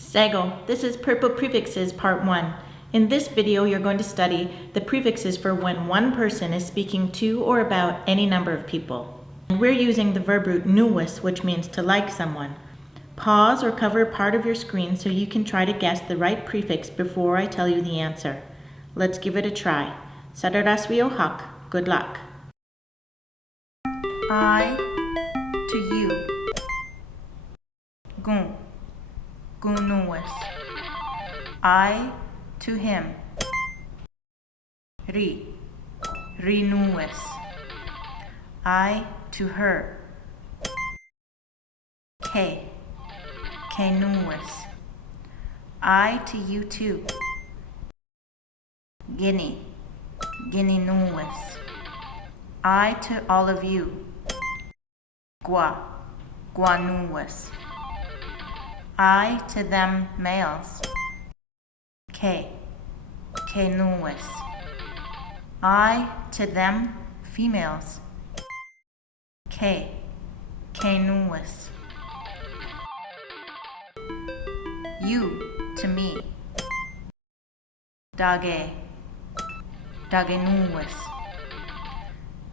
Sago, this is Purple Prefixes Part 1. In this video, you're going to study the prefixes for when one person is speaking to or about any number of people. And we're using the verb root nuwis, which means to like someone. Pause or cover part of your screen so you can try to guess the right prefix before I tell you the answer. Let's give it a try. Sadaraswiohak. Good luck. I to you. Gun. Gunuwis. I to him. Rinuwis. I to her. Kenuwis. I to you too. Guineanuwis. I to all of you. Guanuwis. I to them males. Kenuwis. I to them females. Kenuwis. You to me. Dagenuwis.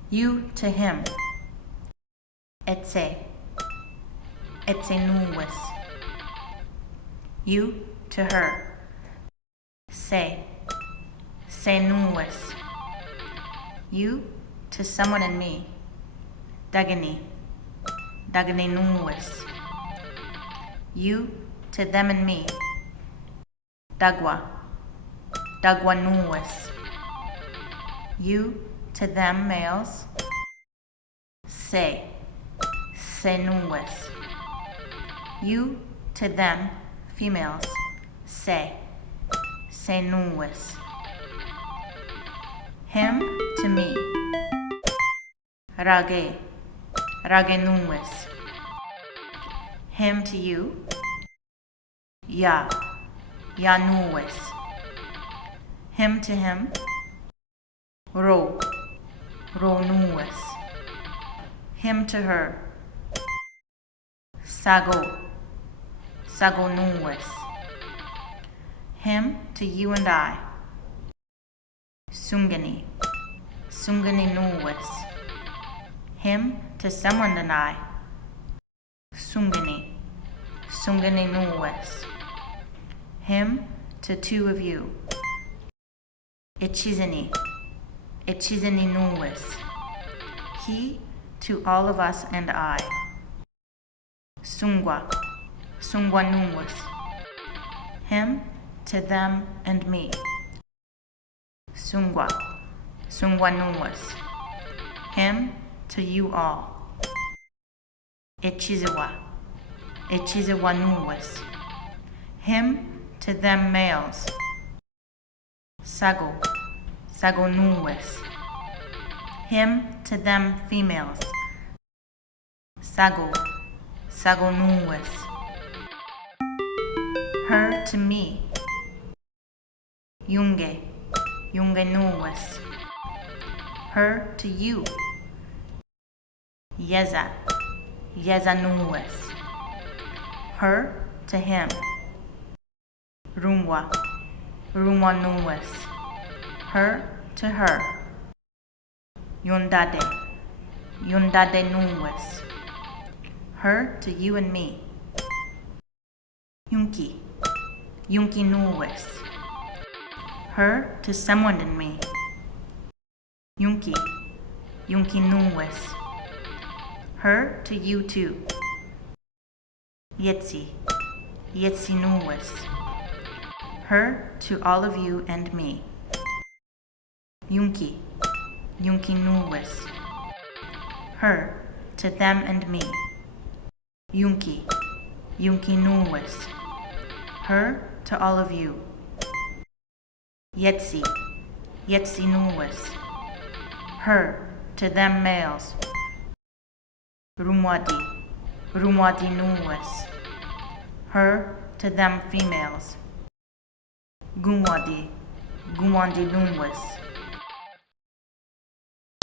You to him. Etsenuwis. You to her. Senuwis. You to someone and me. Dagenuwis. You to them and me. Dagwanuwis. You to them males. Senuwis. You to them females. Senuwis. Him to me. Ragenuwis. Him to you. Yanuwis. Him to him. Ronuwis. Him to her. Sagonuwis. Him to you and I. Sungeninuwis. Him to someone and I. Sungeninuwis. Him to two of you. Ichizeninuwis. He to all of us and I. Sungwanuwis. Him to them and me. Sungwanuwis. Him to you all. Ichizawanuwis. Him to them males. Sagonuwis. Him to them females. Sagonuwis. Her to me. Yungenuwis. Her to you. Yezanuwis. Her to him. Rumwanuwis. Her to her. Yundadenuwis. Her to you and me. Yunkinuwis. Her to someone and me. Yunkinuwis. Her to you too. Yetsinuwis. Her to all of you and me. Yunkinuwis. Her to them and me. Yunkinuwis. Her to all of you. Yetsinuwis. Her to them males. Rumwadinuwis. Her to them females. Gumwandinuwis.